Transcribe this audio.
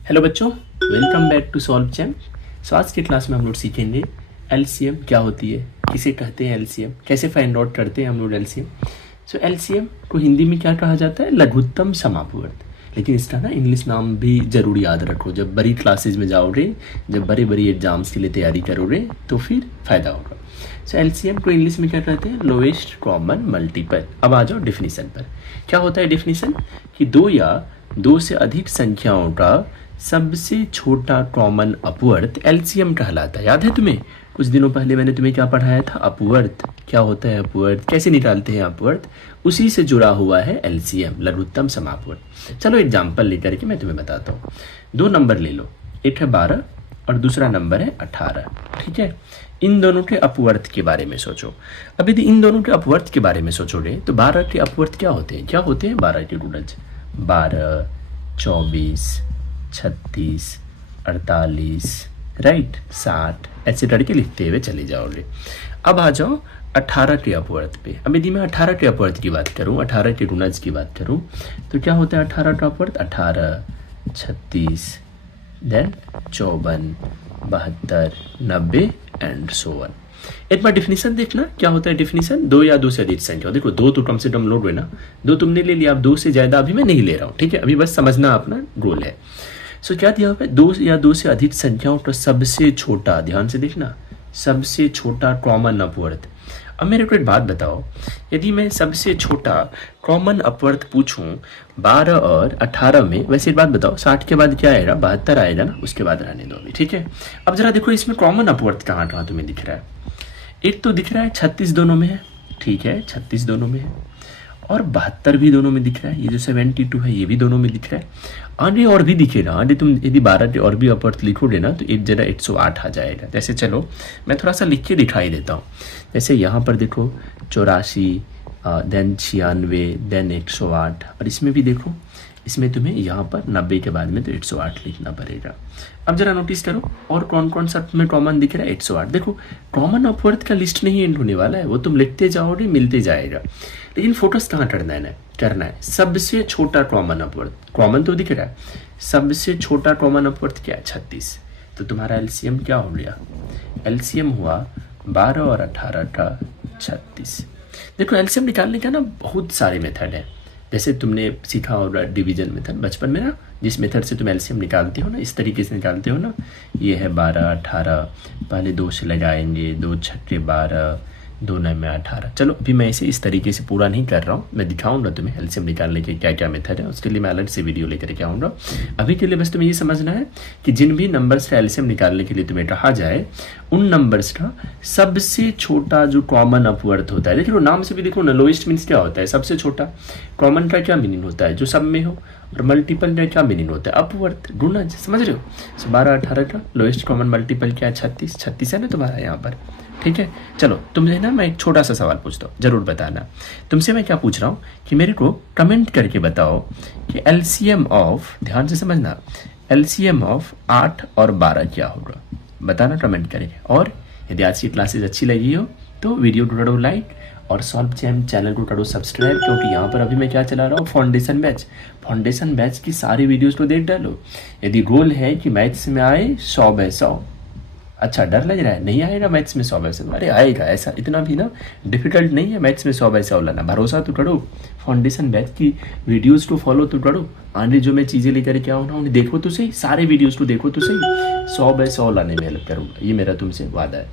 Hello बच्चों, welcome back to solve chem. So आज की क्लास में हम लोग सीखेंगे एलसीएम क्या होती है, किसे कहते हैं एलसीएम, कैसे फाइंड आउट करते हैं हम लोग एलसीएम। सो एलसीएम को हिंदी में क्या कहा जाता है? लघुत्तम समापवर्त। लेकिन इसका ना इंग्लिश नाम भी जरूर याद रखो, जब बड़ी क्लासेज में जाओगे, जब बड़े बड़ी एग्जाम्स के लिए तैयारी करोगे तो फिर फायदा होगा। सो एलसीएम को इंग्लिश में क्या कहते हैं? Lowest common multiple. अब आ जाओ डेफिनेशन पर। क्या होता है डेफिनेशन? कि दो या दो से अधिक संख्याओं का सबसे छोटा कॉमन अपवर्थ एलसीएम कहलाता है। याद है तुम्हें? कुछ दिनों पहले मैंने तुम्हें क्या पढ़ाया था? अपवर्थ क्या होता है, अपवर्थ कैसे निकालते हैं अपवर्थ, उसी से जुड़ा हुआ है एलसीएम, लघुत्तम समापवर्त। चलो एग्जाम्पल लेकर के मैं तुम्हें बताता हूँ। दो नंबर ले लो, एक है 12 और दूसरा नंबर है 18। ठीक है, इन दोनों के अपवर्थ के बारे में सोचो। अब यदि इन दोनों के अपवर्थ के बारे में सोचोगे तो 12 के अपवर्थ क्या होते हैं? क्या होते हैं 12 के गुणज? 12, 24, 36, 48, राइट, 60 ऐसे करके लिखते हुए चले जाओगे। अब आ जाओ 18 के अपवर्थ पे। अब यदि मैं 18 के अपवर्थ की बात करूं, 18 के गुणज की बात करूं, तो क्या होता है 18 का अपवर्थ? 18, 36, देन 54, 72, 90 एंड सो ऑन। एक बार डिफिनीशन देखना क्या होता है डेफिनेशन। दो या दो से अधिक संख्या। देखो दो तो कम से कम लोग है ना, दो तुमने ले लिया, अब दो से ज्यादा अभी मैं नहीं ले रहा हूँ। ठीक है, अभी बस समझना अपना गोल है। सो क्या दिया हुआ है? दो या दो से अधिक संख्याओं का सबसे छोटा, ध्यान से देखना, सबसे छोटा कॉमन अपवर्थ। अब मेरे को एक बात बताओ, यदि मैं सबसे छोटा कॉमन अपवर्थ पूछूं 12 और 18 में, वैसे एक बात बताओ, 60 के बाद क्या आएगा? 72 आएगा ना, उसके बाद रहने दो अभी। ठीक है, अब जरा देखो इसमें कॉमन अपवर्थ कहाँ कहाँ तुम्हें दिख रहा है। एक तो दिख रहा है 36 दोनों में है, ठीक है 36 दोनों में है, और 72 भी दोनों में दिख रहा है, ये जो 72 है ये भी दोनों में दिख रहा है। आगे और भी दिखेगा, आगे तुम यदि 12 के और भी अपवर्थ लिखोगे ना तो एक जगह 108 आ जाएगा। जैसे चलो मैं थोड़ा सा लिख के दिखाई देता हूँ। जैसे यहाँ पर देखो 84, देन 96, देन 108, और इसमें भी देखो, इसमें तुम्हें यहाँ पर 90 के बाद में तो 108 लिखना पड़ेगा। अब जरा नोटिस करो और कौन कौन सा तुम्हें कॉमन दिख रहा है? 108। देखो कॉमन अपवर्थ का लिस्ट नहीं एंड होने वाला है, वो तुम लिखते जाओगे मिलते जाएगा, लेकिन फोकस कहाँ करना है सबसे छोटा कॉमन अपवर्थ। कॉमन तो दिख रहा है, सबसे छोटा कॉमन अपवर्थ क्या है? 36। तो तुम्हारा एलसीएम क्या हो गया? एलसीएम हुआ 12 और 18 का 36। देखो एलसीएम निकालने का ना बहुत सारे मेथड है, जैसे तुमने सीखा होगा डिवीजन मेथड बचपन में ना, जिस मेथड से तुम एलसीएम निकालते हो ना, इस तरीके से निकालते हो ना। ये है 12, 18, पहले 2 से लगाएंगे, 2 छक्के 12, 2 9 में 18। चलो अभी मैं इसे इस तरीके से पूरा नहीं कर रहा हूँ, मैं दिखाऊंगा तुम्हें एलसीएम निकालने के क्या क्या मेथड है, उसके लिए मैं अलग से वीडियो लेकर के आऊँगा। अभी के लिए बस तुम्हें ये समझना है कि जिन भी नंबर्स का एलसीएम निकालने के लिए तुम्हें कहा जाए, उन नंबर्स का सबसे छोटा जो कॉमन अपवर्थ होता है, देखो नाम से भी देखो ना, लोएस्ट मीन्स क्या होता है? सबसे छोटा। कॉमन का क्या मीनिंग होता है? जो सब में हो। और मल्टीपल का क्या मीनिंग होता है? अपवर्थ, गुणज, समझ रहे हो? 12 18 का लोएस्ट कॉमन मल्टीपल क्या है? 36। 36 है ना तुम्हारा यहाँ पर। ठीक है, चलो तुमसे ना मैं एक छोटा सा सवाल पूछता हूँ, जरूर बताना। तुमसे मैं क्या पूछ रहा हूँ कि मेरे को कमेंट करके बताओ कि एलसीएम ऑफ, ध्यान से समझना, एलसीएम ऑफ 8 और 12 क्या होगा? बताना कमेंट करके। और यदि आज की क्लासेस अच्छी लगी हो तो वीडियो को करो लाइक और सॉल्व चैम चैनल को करो सब्सक्राइब, क्योंकि यहाँ पर अभी मैं क्या चला रहा हूँ? Foundation batch. फाउंडेशन बैच की सारी वीडियोस को देख डालो। यदि गोल है कि मैथ्स में आए 100/100, अच्छा डर लग रहा है नहीं आएगा मैथ्स में 100/100, अरे आएगा, ऐसा इतना भी ना डिफिकल्ट नहीं है मैथ्स में 100/100 लाना। भरोसा तो करो, फाउंडेशन बैच की वीडियोस को फॉलो तो करो। आगे जो मैं चीज़ें लेकर के आऊँ ना, उन्हें देखो तो सही, सारे वीडियोस को देखो तो सही, 100/100 लाने में हेल्प करूँगा, ये मेरा तुमसे वादा है।